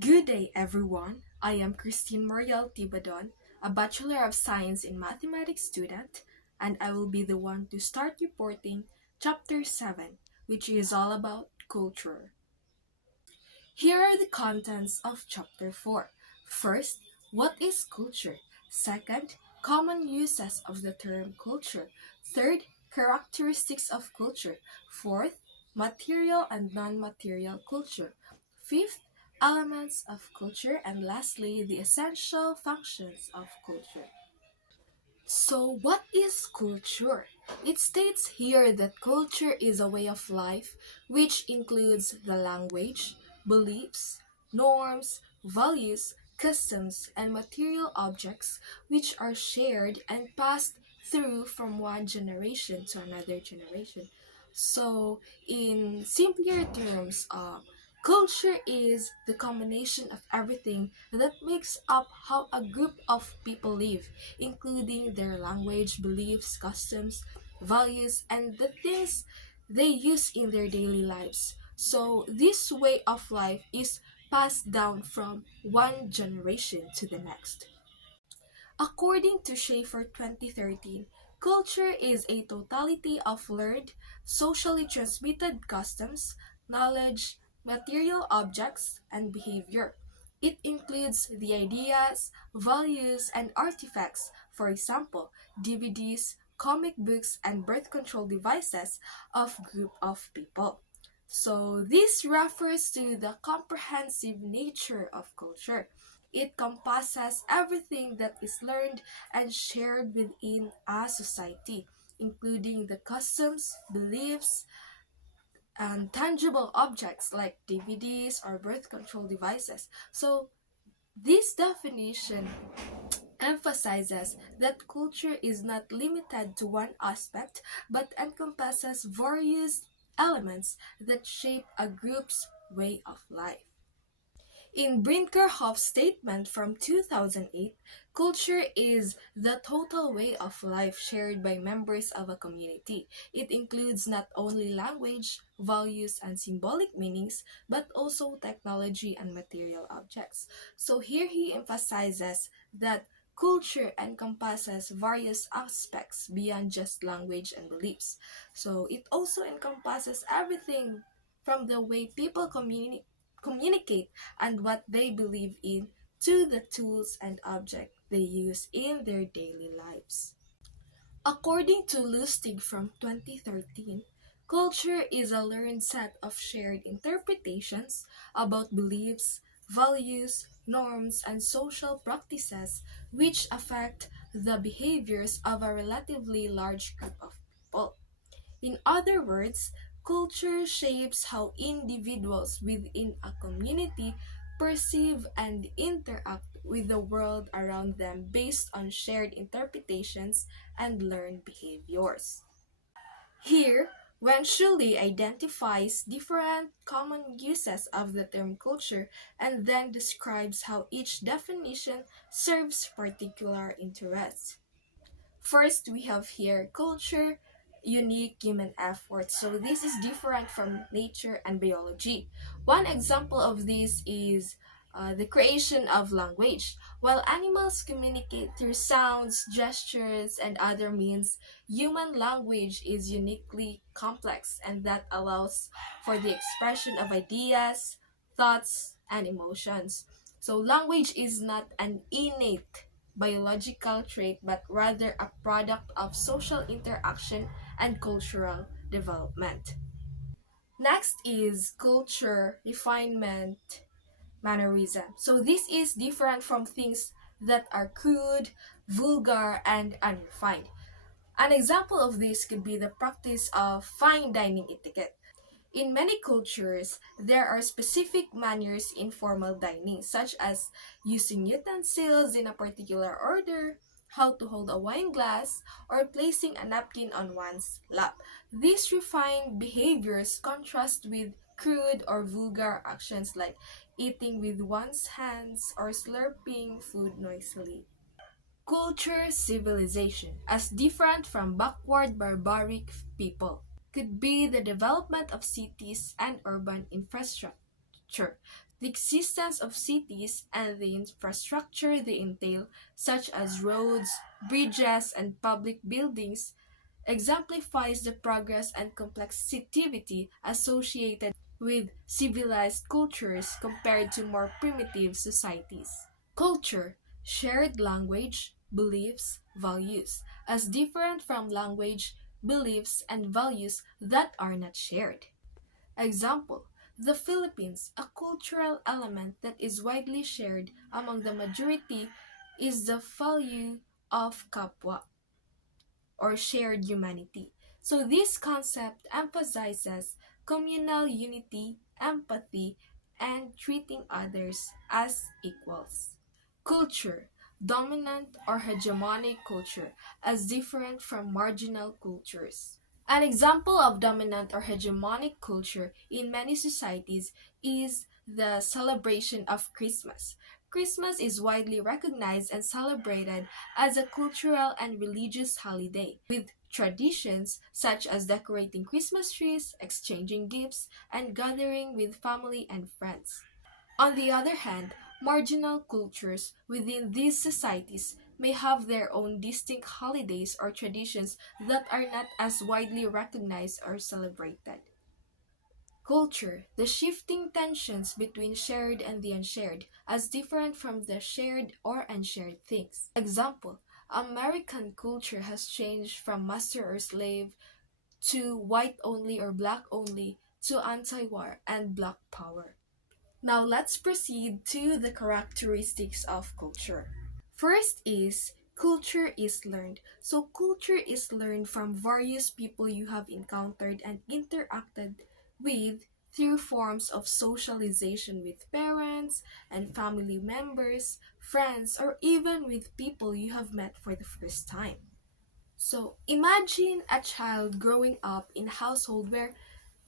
Good day, everyone. I am Christine Moriel Tibadon, a Bachelor of Science in Mathematics student, and I will be the one to start reporting Chapter 7, which is all about culture. Here are the contents of Chapter 4. First, what is culture? Second, common uses of the term culture. Third, characteristics of culture. Fourth, material and non-material culture. Fifth, elements of culture. And lastly, the essential functions of culture. So, what is culture? It states here that culture is a way of life which includes the language, beliefs, norms, values, customs, and material objects which are shared and passed through from one generation to another generation. So, in simpler terms, culture is the combination of everything that makes up how a group of people live, including their language, beliefs, customs, values, and the things they use in their daily lives. So, this way of life is passed down from one generation to the next. According to Schaeffer 2013, culture is a totality of learned, socially transmitted customs, knowledge, material objects, and behavior. It includes the ideas, values, and artifacts, for example, DVDs, comic books, and birth control devices of group of people. So this refers to the comprehensive nature of culture. It compasses everything that is learned and shared within a society, including the customs, beliefs, and tangible objects like DVDs or birth control devices. So, this definition emphasizes that culture is not limited to one aspect but encompasses various elements that shape a group's way of life. In Brinkerhoff's statement from 2008, culture is the total way of life shared by members of a community. It includes not only language, values, and symbolic meanings, but also technology and material objects. So here he emphasizes that culture encompasses various aspects beyond just language and beliefs. So it also encompasses everything from the way people communicate and what they believe in to the tools and objects they use in their daily lives. According to Lustig from 2013, culture is a learned set of shared interpretations about beliefs, values, norms, and social practices which affect the behaviors of a relatively large group of people. In other words, culture shapes how individuals within a community perceive and interact with the world around them based on shared interpretations and learned behaviors. Here, Wenshuli identifies different common uses of the term culture and then describes how each definition serves particular interests. First, we have here culture, unique human effort. So this is different from nature and biology. One example of this is the creation of language. While animals communicate through sounds, gestures, and other means, human language is uniquely complex and that allows for the expression of ideas, thoughts, and emotions. So language is not an innate biological trait but rather a product of social interaction and cultural development. Next is culture, refinement, mannerism. So this is different from things that are crude, vulgar, and unrefined. An example of this could be the practice of fine dining etiquette. In many cultures, there are specific manners in formal dining, such as using utensils in a particular order, how to hold a wine glass, or placing a napkin on one's lap. These refined behaviors contrast with crude or vulgar actions like eating with one's hands or slurping food noisily. Culture civilization, as different from backward barbaric people, could be the development of cities and urban infrastructure. The existence of cities and the infrastructure they entail, such as roads, bridges, and public buildings, exemplifies the progress and complexity associated with civilized cultures compared to more primitive societies. Culture, shared language, beliefs, values, as different from language, beliefs, and values that are not shared. Example, the Philippines, a cultural element that is widely shared among the majority is the value of kapwa, or shared humanity. So this concept emphasizes communal unity, empathy, and treating others as equals. Culture, dominant or hegemonic culture, as different from marginal cultures. An example of dominant or hegemonic culture in many societies is the celebration of Christmas. Christmas is widely recognized and celebrated as a cultural and religious holiday, with traditions such as decorating Christmas trees, exchanging gifts, and gathering with family and friends. On the other hand, marginal cultures within these societies may have their own distinct holidays or traditions that are not as widely recognized or celebrated. Culture, the shifting tensions between shared and the unshared, as different from the shared or unshared things. Example, American culture has changed from master or slave to white only or black only to anti-war and black power. Now let's proceed to the characteristics of culture. First is culture is learned. So culture is learned from various people you have encountered and interacted with through forms of socialization with parents and family members, friends, or even with people you have met for the first time. So imagine a child growing up in a household where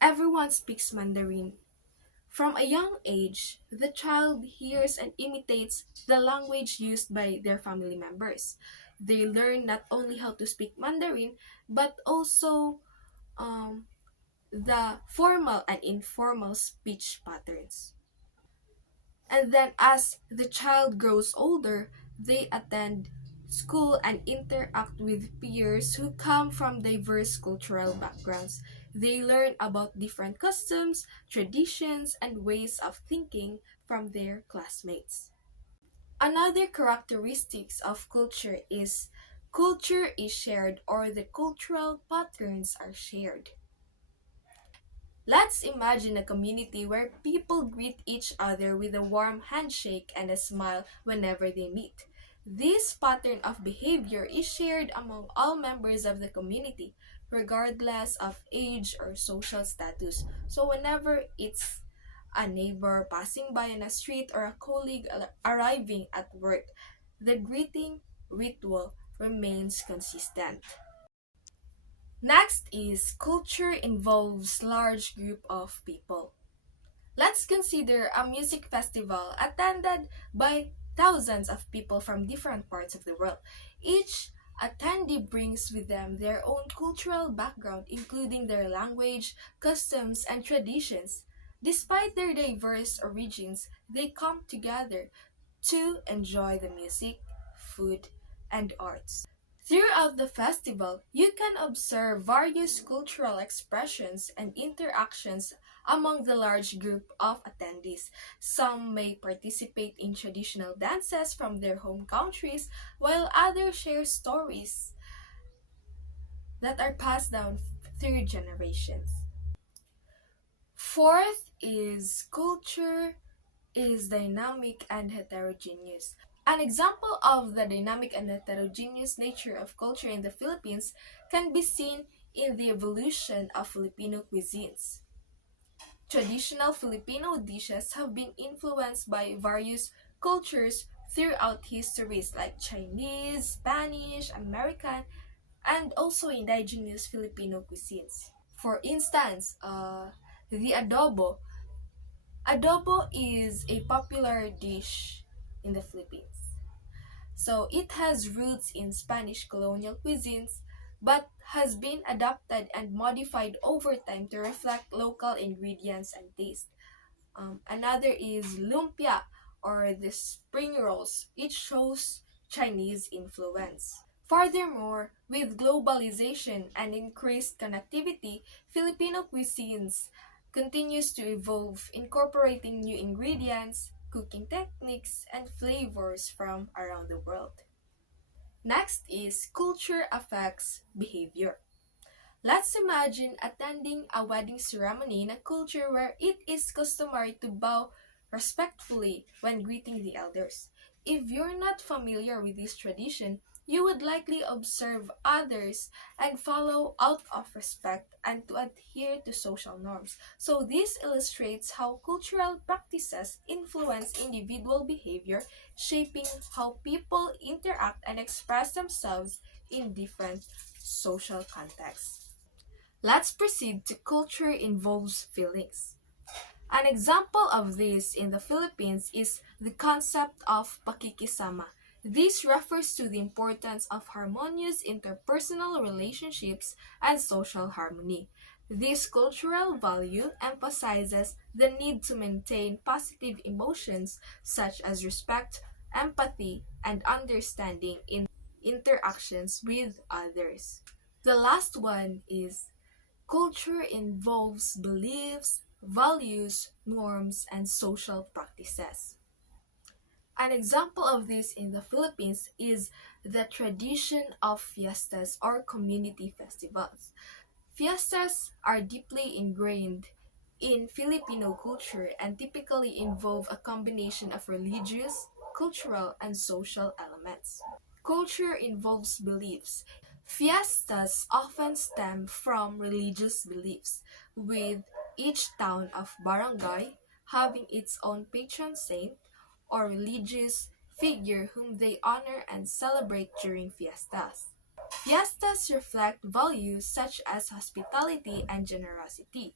everyone speaks Mandarin. From a young age, the child hears and imitates the language used by their family members. They learn not only how to speak Mandarin, but also um, the formal and informal speech patterns. And then, as the child grows older, they attend school and interact with peers who come from diverse cultural backgrounds. They learn about different customs, traditions, and ways of thinking from their classmates. Another characteristics of culture is shared, or the cultural patterns are shared. Let's imagine a community where people greet each other with a warm handshake and a smile whenever they meet. This pattern of behavior is shared among all members of the community, regardless of age or social status. So, whenever it's a neighbor passing by on a street or a colleague arriving at work, the greeting ritual remains consistent. Next is culture involves large group of people. Let's consider a music festival attended by thousands of people from different parts of the world. Each attendee brings with them their own cultural background, including their language, customs, and traditions. Despite their diverse origins, they come together to enjoy the music, food, and arts. Throughout the festival, you can observe various cultural expressions and interactions among the large group of attendees. Some may participate in traditional dances from their home countries, while others share stories that are passed down through generations. Fourth is culture is dynamic and heterogeneous. An example of the dynamic and heterogeneous nature of culture in the Philippines can be seen in the evolution of Filipino cuisines. Traditional Filipino dishes have been influenced by various cultures throughout histories like Chinese, Spanish, American, and also indigenous Filipino cuisines. For instance, the adobo. Adobo is a popular dish in the Philippines. So it has roots in Spanish colonial cuisines but has been adapted and modified over time to reflect local ingredients and taste. Another is lumpia or the spring rolls. It shows Chinese influence. Furthermore, with globalization and increased connectivity, Filipino cuisines continues to evolve, incorporating new ingredients, cooking techniques, and flavors from around the world. Next is culture affects behavior. Let's imagine attending a wedding ceremony in a culture where it is customary to bow respectfully when greeting the elders. If you're not familiar with this tradition, you would likely observe others and follow out of respect and to adhere to social norms. So, this illustrates how cultural practices influence individual behavior, shaping how people interact and express themselves in different social contexts. Let's proceed to culture involves feelings. An example of this in the Philippines is the concept of pakikisama. This refers to the importance of harmonious interpersonal relationships and social harmony. This cultural value emphasizes the need to maintain positive emotions such as respect, empathy, and understanding in interactions with others. The last one is culture involves beliefs, values, norms, and social practices. An example of this in the Philippines is the tradition of fiestas or community festivals. Fiestas are deeply ingrained in Filipino culture and typically involve a combination of religious, cultural, and social elements. Culture involves beliefs. Fiestas often stem from religious beliefs, with each town of barangay having its own patron saint or religious figure whom they honor and celebrate during fiestas. Fiestas reflect values such as hospitality and generosity.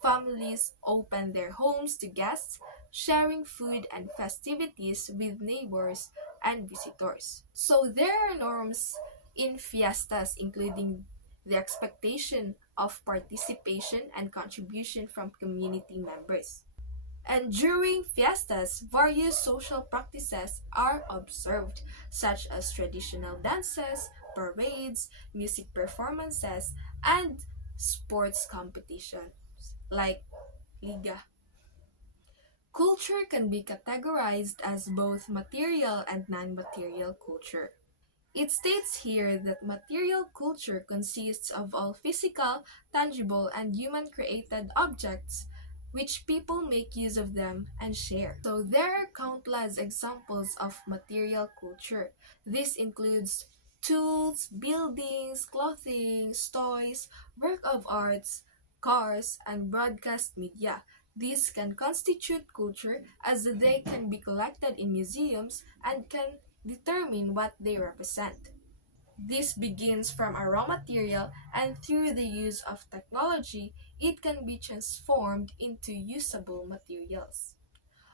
Families open their homes to guests, sharing food and festivities with neighbors and visitors. So there are norms in fiestas, including the expectation of participation and contribution from community members. And during fiestas, various social practices are observed, such as traditional dances, parades, music performances, and sports competitions like Liga. Culture can be categorized as both material and non material culture. It states here that material culture consists of all physical, tangible, and human created objects which people make use of them and share. So there are countless examples of material culture. This includes tools, buildings, clothing, toys, work of arts, cars, and broadcast media. These can constitute culture as they can be collected in museums and can determine what they represent. This begins from a raw material, and through the use of technology, it can be transformed into usable materials.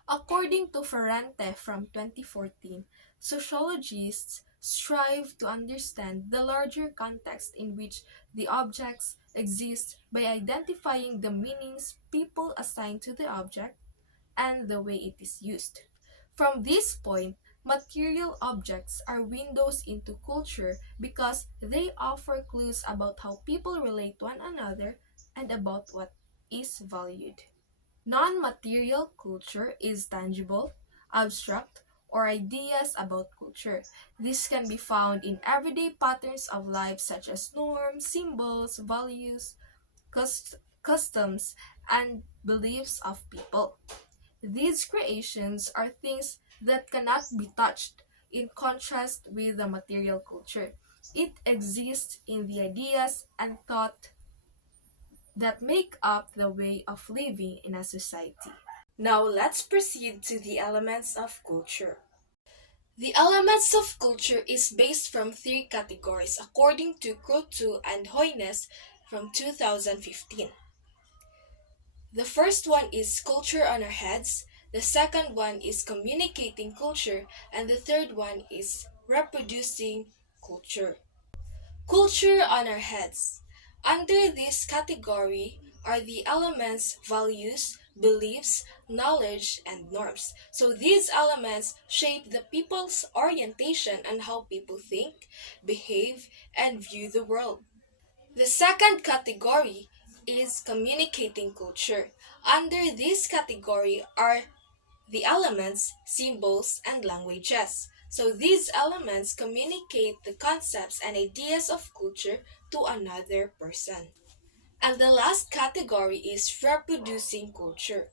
According to Ferrante from 2014, sociologists strive to understand the larger context in which the objects exist by identifying the meanings people assign to the object and the way it is used. From this point, material objects are windows into culture because they offer clues about how people relate to one another and about what is valued. Non material culture is tangible, abstract, or ideas about culture. This can be found in everyday patterns of life such as norms, symbols, values, customs, and beliefs of people. These creations are things that cannot be touched, in contrast with the material culture. It exists in the ideas and thought that make up the way of living in a society. Now let's proceed to the elements of culture. The elements of culture is based from three categories according to Crotu and Hoynes from 2015. The first one is culture on our heads, the second one is communicating culture, and the third one is reproducing culture. Culture on our heads. Under this category are the elements values, beliefs, knowledge, and norms. So these elements shape the people's orientation and how people think, behave, and view the world. The second category is communicating culture. Under this category are the elements, symbols, and languages. So these elements communicate the concepts and ideas of culture to another person. And the last category is reproducing culture.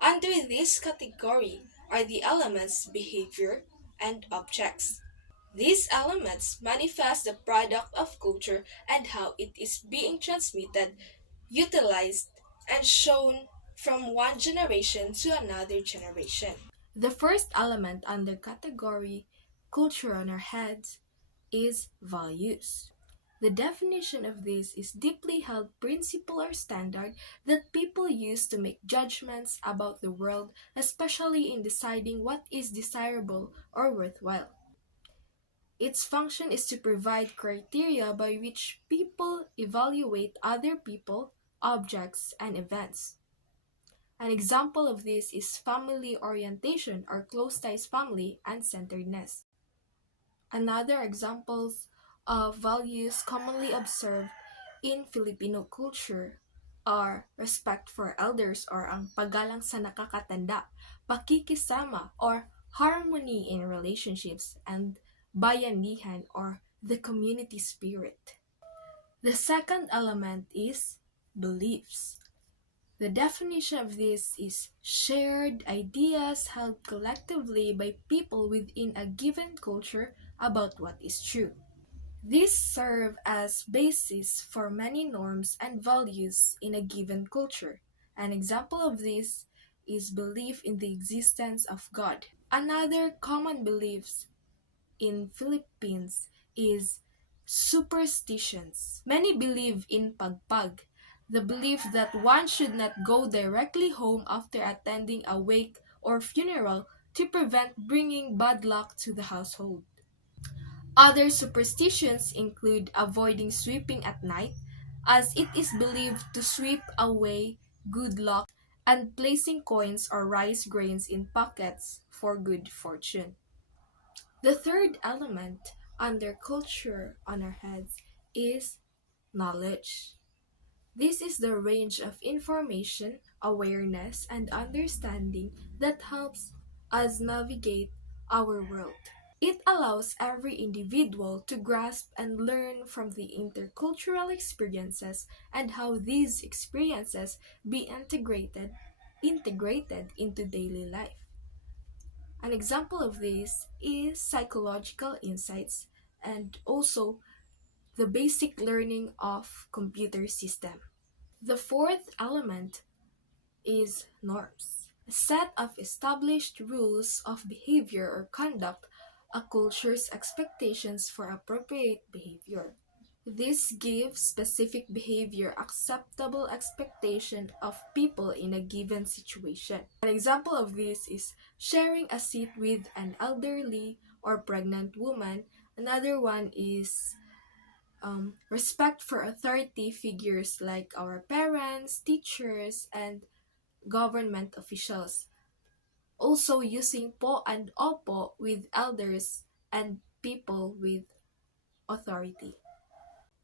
Under this category are the elements, behavior, and objects. These elements manifest the product of culture and how it is being transmitted, utilized, and shown from one generation to another generation. The first element under category culture on our heads is values. The definition of this is deeply held principle or standard that people use to make judgments about the world, especially in deciding what is desirable or worthwhile. Its function is to provide criteria by which people evaluate other people, objects, and events. An example of this is family orientation or close ties family and centeredness. Another examples of values commonly observed in Filipino culture are respect for elders or ang paggalang sa nakakatanda, pakikisama or harmony in relationships, and bayanihan or the community spirit. The second element is beliefs. The definition of this is shared ideas held collectively by people within a given culture about what is true. These serve as basis for many norms and values in a given culture. An example of this is belief in the existence of God. Another common beliefs in Philippines is superstitions. Many believe in pagpag, the belief that one should not go directly home after attending a wake or funeral to prevent bringing bad luck to the household. Other superstitions include avoiding sweeping at night, as it is believed to sweep away good luck, and placing coins or rice grains in pockets for good fortune. The third element under culture on our heads is knowledge. This is the range of information, awareness, and understanding that helps us navigate our world. It allows every individual to grasp and learn from the intercultural experiences and how these experiences be integrated into daily life. An example of this is psychological insights and also the basic learning of computer system. The fourth element is norms, a set of established rules of behavior or conduct, a culture's expectations for appropriate behavior. This gives specific behavior acceptable expectation of people in a given situation. An example of this is sharing a seat with an elderly or pregnant woman. Another one is respect for authority figures like our parents, teachers, and government officials. Also using po and opo with elders and people with authority.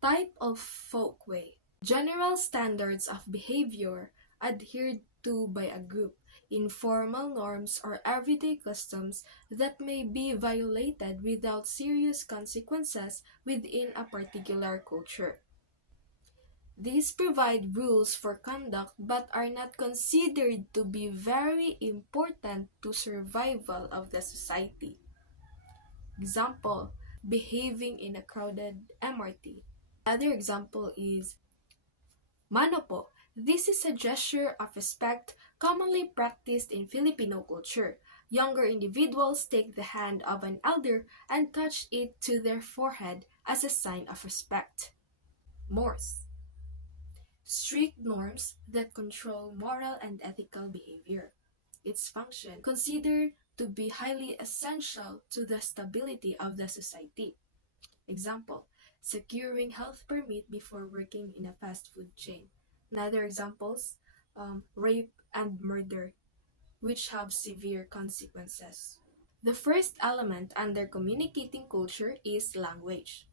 Type of folkway. General standards of behavior adhered to by a group, informal norms or everyday customs that may be violated without serious consequences within a particular culture. These provide rules for conduct but are not considered to be very important to survival of the society. Example, behaving in a crowded MRT. Other example is mano po. This is a gesture of respect commonly practiced in Filipino culture. Younger individuals take the hand of an elder and touch it to their forehead as a sign of respect. Mores. Strict norms that control moral and ethical behavior. Its function considered to be highly essential to the stability of the society. Example, securing health permit before working in a fast food chain. Another examples, rape and murder, which have severe consequences. The first element under communicating culture is language.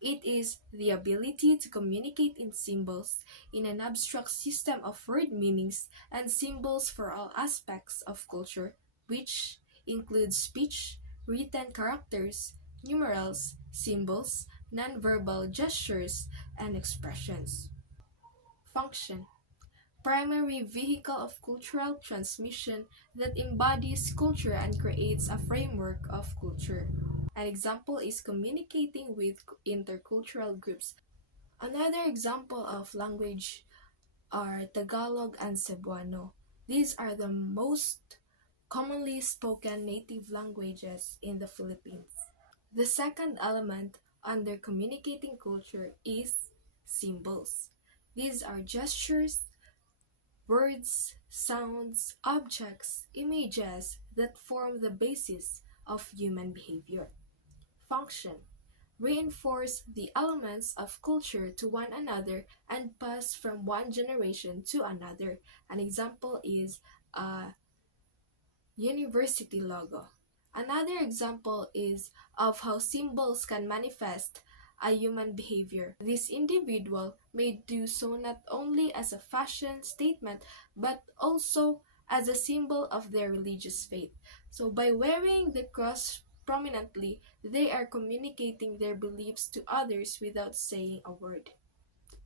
It is the ability to communicate in symbols in an abstract system of word meanings and symbols for all aspects of culture, which includes speech, written characters, numerals, symbols, nonverbal gestures, and expressions. Function: primary vehicle of cultural transmission that embodies culture and creates a framework of culture. An example is communicating with intercultural groups. Another example of language are Tagalog and Cebuano. These are the most commonly spoken native languages in the Philippines. The second element under communicating culture is symbols. These are gestures, words, sounds, objects, images that form the basis of human behavior. Function: reinforce the elements of culture to one another and pass from one generation to another. An example is a university logo. Another example is of how symbols can manifest a human behavior. This individual may do so not only as a fashion statement but also as a symbol of their religious faith. So by wearing the cross prominently, they are communicating their beliefs to others without saying a word.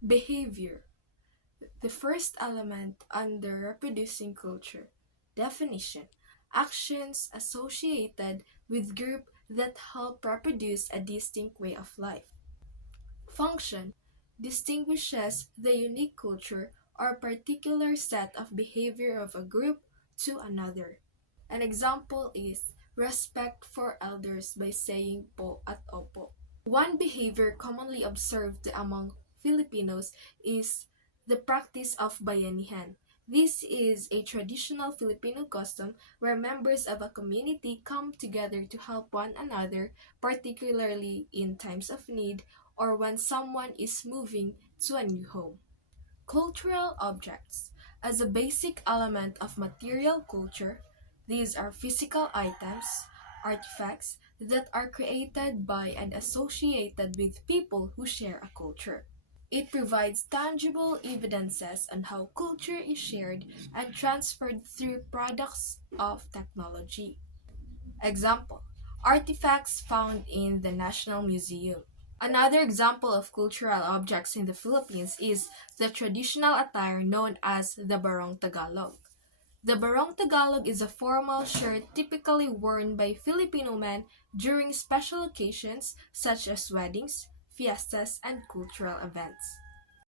Behavior: the first element under reproducing culture. Definition: actions associated with group that help reproduce a distinct way of life. Function: distinguishes the unique culture or particular set of behavior of a group to another. An example is respect for elders by saying po at opo. One behavior commonly observed among Filipinos is the practice of bayanihan. This is a traditional Filipino custom where members of a community come together to help one another, particularly in times of need or when someone is moving to a new home. Cultural objects. As a basic element of material culture, these are physical items, artifacts that are created by and associated with people who share a culture. It provides tangible evidences on how culture is shared and transferred through products of technology. Example: artifacts found in the National Museum. Another example of cultural objects in the Philippines is the traditional attire known as the Barong Tagalog. The Barong Tagalog is a formal shirt typically worn by Filipino men during special occasions such as weddings, fiestas, and cultural events.